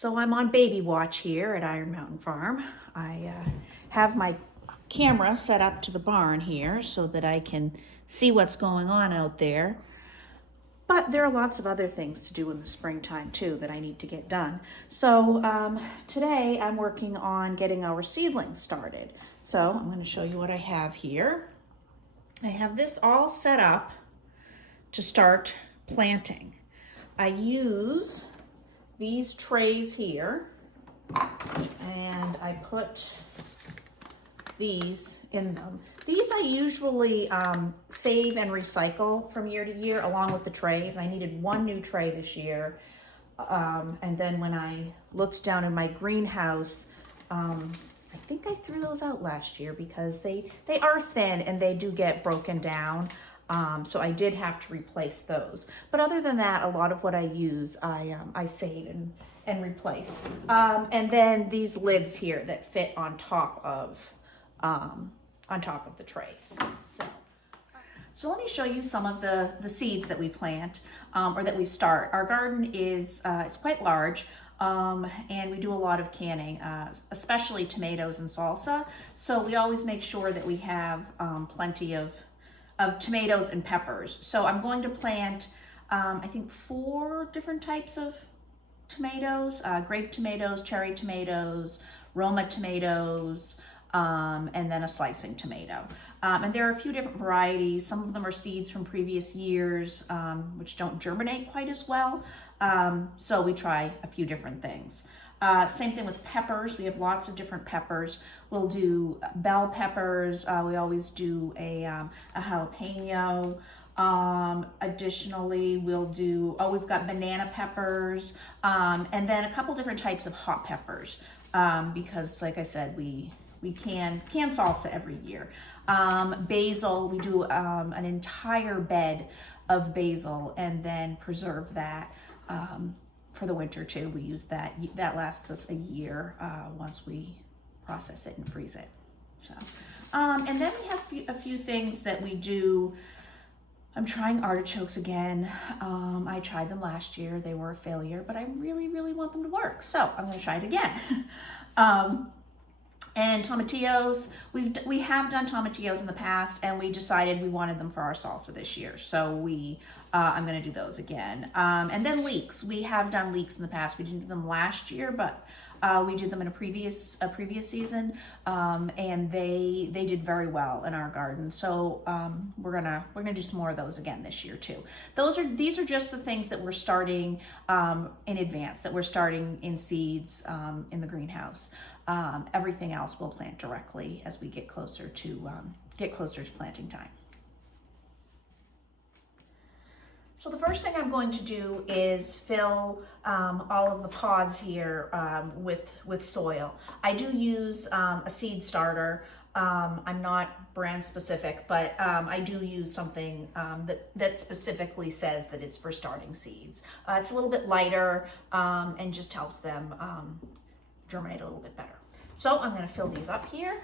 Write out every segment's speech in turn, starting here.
So I'm on baby watch here at Iron Mountain Farm. I have my camera set up to the barn here so that I can see what's going on out there. But there are lots of other things to do in the springtime too that I need to get done. So today I'm working on getting our seedlings started. So I'm going to show you what I have here. I have this all set up to start planting. I use these trays here and I put these in them. These I usually save and recycle from year to year along with the trays. I needed one new tray this year. And then when I looked down in my greenhouse, I think I threw those out last year because they are thin and they do get broken down. So I did have to replace those. But other than that, a lot of what I use, I save and replace. And then these lids here that fit on top of the trays. So let me show you some of the seeds that we plant or that we start. Our garden is it's quite large. And we do a lot of canning, especially tomatoes and salsa. So we always make sure that we have plenty of tomatoes and peppers. So I'm going to plant, I think 4 different types of tomatoes, grape tomatoes, cherry tomatoes, Roma tomatoes, and then a slicing tomato. And there are a few different varieties. Some of them are seeds from previous years, which don't germinate quite as well. So we try a few different things. Same thing with peppers. We have lots of different peppers. We'll do bell peppers. We always do a jalapeno. Additionally, we'll do, we've got banana peppers, and then a couple different types of hot peppers, because like I said, we can salsa every year. Basil, we do an entire bed of basil and then preserve that for the winter too. We use that lasts us a year once we process it and freeze it. So, and then we have a few things that we do. I'm trying artichokes again. I tried them last year. They were a failure, but I really, really want them to work. So I'm gonna try it again. And tomatillos, we have done tomatillos in the past, and we decided we wanted them for our salsa this year. So I'm gonna do those again. And then leeks, we have done leeks in the past. We didn't do them last year, but we did them in a previous season, and they did very well in our garden. So we're gonna do some more of those again this year too. These are just the things that we're starting in advance, that we're starting in seeds in the greenhouse. Everything else we'll plant directly as we get closer to planting time. So the first thing I'm going to do is fill all of the pods here with soil. I do use a seed starter. I'm not brand specific, but I do use something that specifically says that it's for starting seeds. It's a little bit lighter and just helps them germinate a little bit better. So I'm going to fill these up here.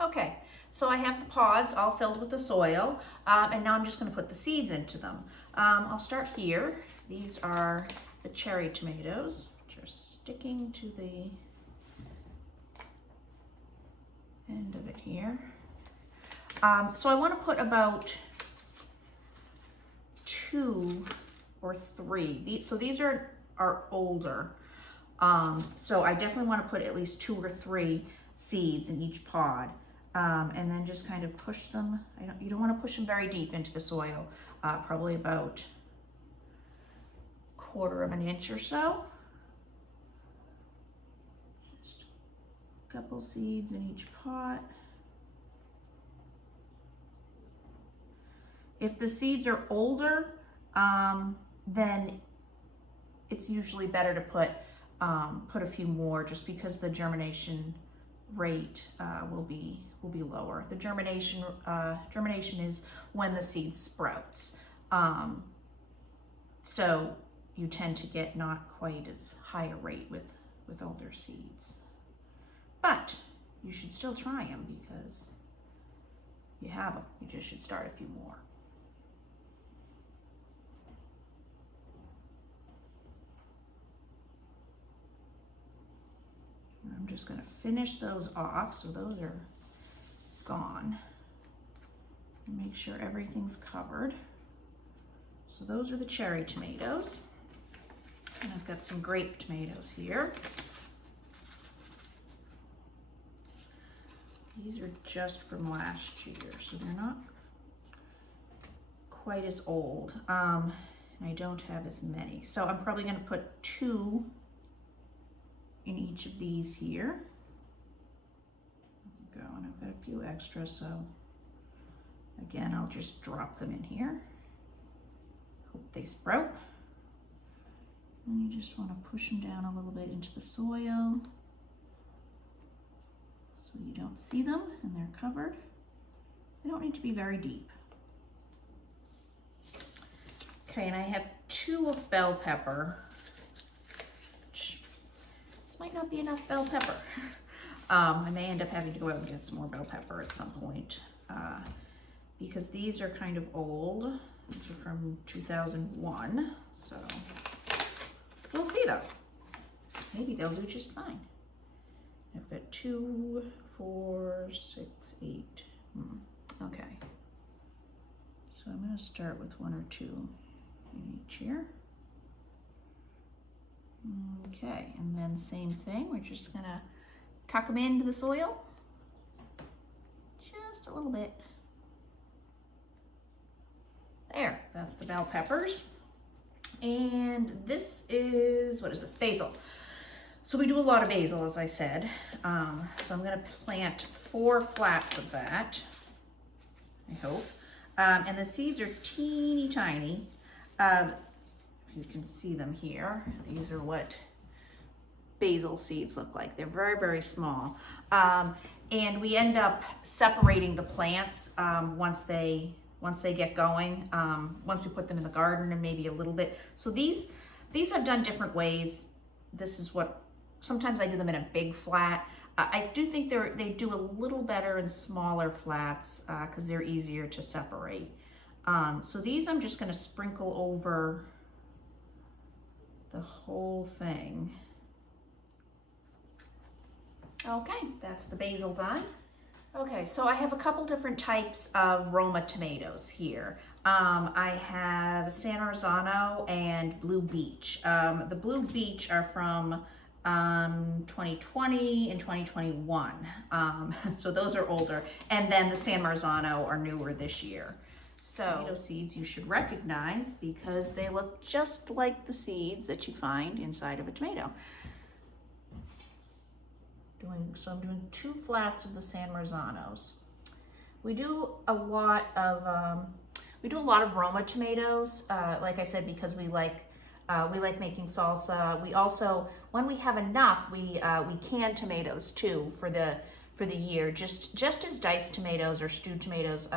Okay, so I have the pods all filled with the soil, and now I'm just going to put the seeds into them. I'll start here. These are the cherry tomatoes, which are sticking to the end of it here. So I want to put about 2 or 3. So these are older. So I definitely want to put at least 2 or 3 seeds in each pod. And then just kind of push them. You don't want to push them very deep into the soil, probably about 1/4 of an inch or so. Just couple seeds in each pot. If the seeds are older, then it's usually better to put a few more, just because the germination rate will be lower. The germination is when the seed sprouts. So you tend to get not quite as high a rate with older seeds. But you should still try them, because you have them. You just should start a few more. I'm just going to finish those off, so those are gone. And make sure everything's covered. So those are the cherry tomatoes. And I've got some grape tomatoes here. These are just from last year, so they're not quite as old. And I don't have as many. So I'm probably going to put 2 in each of these here. There we go, and I've got a few extra, so again, I'll just drop them in here. Hope they sprout. And you just want to push them down a little bit into the soil so you don't see them and they're covered. They don't need to be very deep. Okay, and I have 2 of bell pepper. Might not be enough bell pepper. I may end up having to go out and get some more bell pepper at some point, because these are kind of old. These are from 2001, so we'll see though. Maybe they'll do just fine. I've got 2, 4, 6, 8. Okay. So I'm going to start with 1 or 2 in each here. Okay, and then same thing, we're just gonna tuck them into the soil, just a little bit. There, that's the bell peppers. And this is, what is this? Basil. So we do a lot of basil, as I said. So I'm gonna plant 4 flats of that, I hope. And the seeds are teeny tiny. You can see them here. These are what basil seeds look like. They're very, very small. And we end up separating the plants once they get going, once we put them in the garden, and maybe a little bit. So these I've done different ways. This is what, sometimes I do them in a big flat. I do think they do a little better in smaller flats because they're easier to separate. So these I'm just gonna sprinkle over the whole thing. Okay, that's the basil done. Okay, so I have a couple different types of Roma tomatoes here. I have San Marzano and Blue Beach. The Blue Beach are from 2020 and 2021. So those are older. And then the San Marzano are newer this year. So tomato seeds you should recognize because they look just like the seeds that you find inside of a tomato. So I'm doing 2 flats of the San Marzanos. We do a lot of Roma tomatoes, like I said, because we like making salsa. We also, when we have enough, we can tomatoes too for the year, just as diced tomatoes or stewed tomatoes,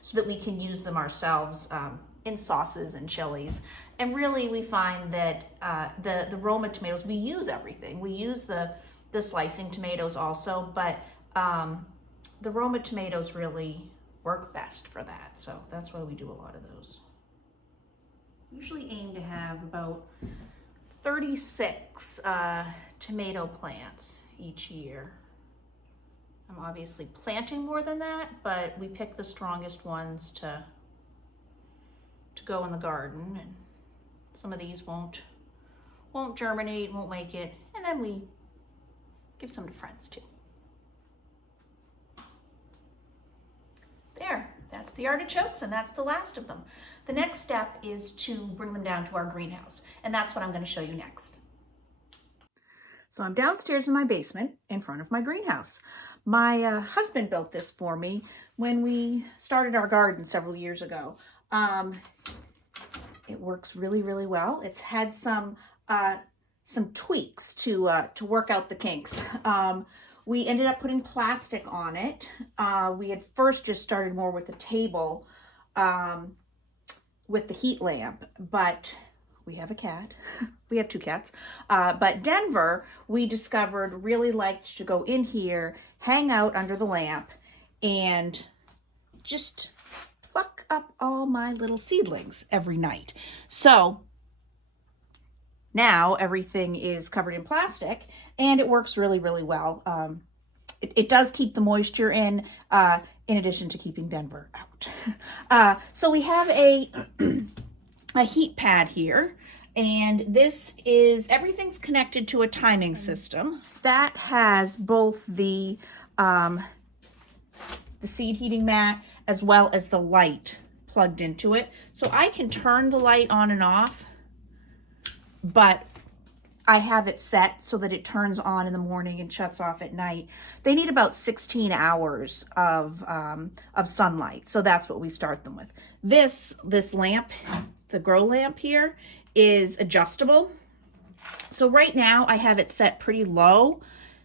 so that we can use them ourselves in sauces and chilies. And really, we find that the Roma tomatoes, we use everything. We use the slicing tomatoes also, but the Roma tomatoes really work best for that. So that's why we do a lot of those. Usually aim to have about 36 tomato plants each year. I'm obviously planting more than that, but we pick the strongest ones to go in the garden, and some of these won't germinate, won't make it, and then we give some to friends too. There, that's the artichokes, and that's the last of them. The next step is to bring them down to our greenhouse, and that's what I'm going to show you next. So I'm downstairs in my basement in front of my greenhouse. My husband built this for me when we started our garden several years ago. It works really, really well. It's had some tweaks to work out the kinks. We ended up putting plastic on it. We had first just started more with a table with the heat lamp, but we have a cat. We have 2 cats. But Denver, we discovered, really liked to go in here, hang out under the lamp, and just pluck up all my little seedlings every night. So now everything is covered in plastic and it works really, really well. It does keep the moisture in addition to keeping Denver out. So we have a heat pad here, and this is, everything's connected to a timing system that has both the seed heating mat as well as the light plugged into it. So I can turn the light on and off, but I have it set so that it turns on in the morning and shuts off at night. They need about 16 hours of sunlight, so that's what we start them with. This lamp, the grow lamp here, is adjustable. So right now I have it set pretty low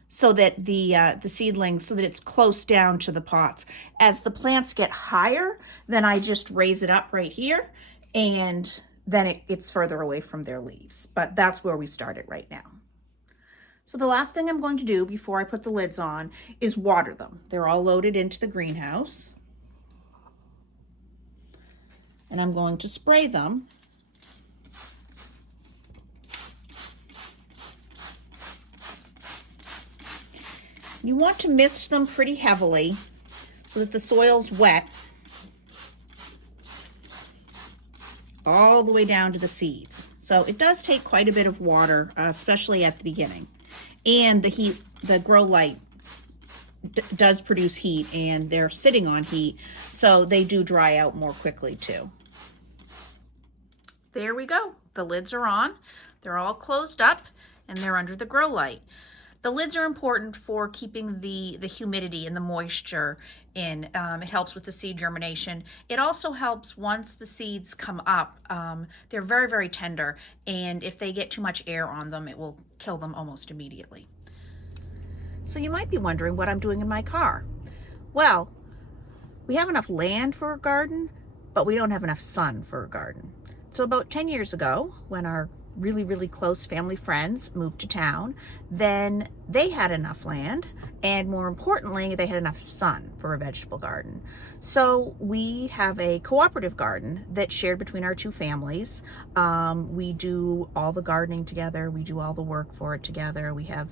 so that the seedlings, so that it's close down to the pots. As the plants get higher, then I just raise it up right here, and then it's further away from their leaves. But that's where we start it right now. So the last thing I'm going to do before I put the lids on is water them. They're all loaded into the greenhouse. And I'm going to spray them. You want to mist them pretty heavily so that the soil's wet all the way down to the seeds. So it does take quite a bit of water, especially at the beginning. And the heat, the grow light does produce heat, and they're sitting on heat, so they do dry out more quickly too. There we go. The lids are on. They're all closed up and they're under the grow light. The lids are important for keeping the humidity and the moisture in. It helps with the seed germination. It also helps once the seeds come up. They're very, very tender, and if they get too much air on them, it will kill them almost immediately. So you might be wondering what I'm doing in my car. Well, we have enough land for a garden, but we don't have enough sun for a garden. So about 10 years ago, when our really, really close family friends moved to town, then they had enough land, and more importantly, they had enough sun for a vegetable garden. So we have a cooperative garden that's shared between our 2 families. We do all the gardening together. We do all the work for it together. We have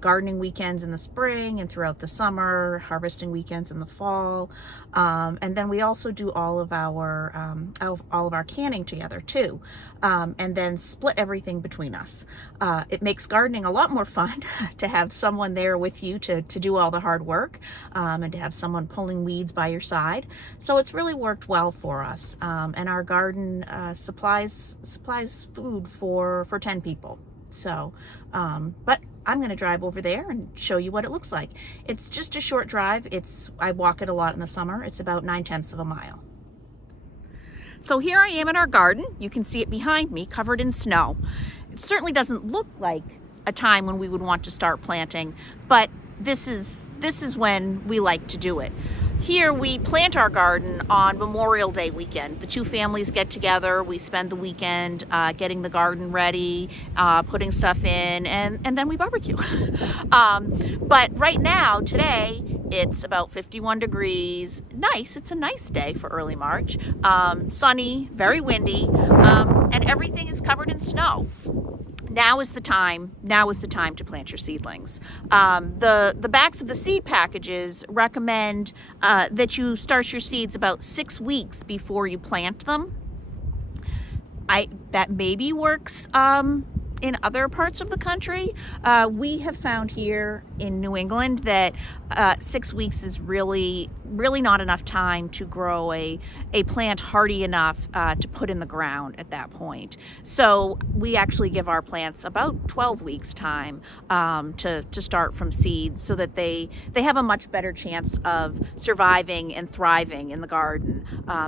gardening weekends in the spring and throughout the summer, harvesting weekends in the fall. And then we also do all of our canning together too. And then split everything between us. It makes gardening a lot more fun to have someone there with you to do all the hard work, and to have someone pulling weeds by your side. So it's really worked well for us. And our garden supplies food for 10 people. So, but I'm going to drive over there and show you what it looks like. It's just a short drive. I walk it a lot in the summer. It's about 9/10 of a mile. So here I am in our garden. You can see it behind me, covered in snow. It certainly doesn't look like a time when we would want to start planting, but this is when we like to do it. Here we plant our garden on Memorial Day weekend. The 2 families get together, we spend the weekend getting the garden ready, putting stuff in, and then we barbecue. But right now, today, it's about 51 degrees. Nice, it's a nice day for early March. Sunny, very windy, and everything is covered in snow. Now is the time to plant your seedlings. The backs of the seed packages recommend that you start your seeds about 6 weeks before you plant them. That maybe works in other parts of the country. We have found here in New England that 6 weeks is really not enough time to grow a plant hardy enough to put in the ground at that point. So we actually give our plants about 12 weeks time to start from seeds, so that they have a much better chance of surviving and thriving in the garden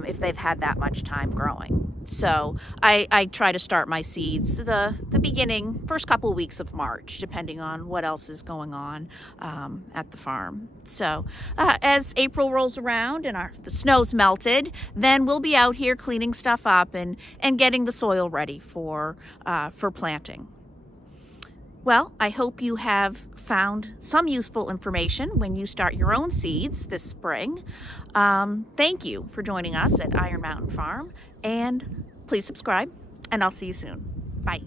if they've had that much time growing. So I try to start my seeds the beginning, first couple of weeks of March, depending on what else is going on at the farm. So as April rolls around and the snow's melted, then we'll be out here cleaning stuff up and getting the soil ready for planting. Well, I hope you have found some useful information when you start your own seeds this spring. Thank you for joining us at Iron Mountain Farm, and please subscribe, and I'll see you soon. Bye.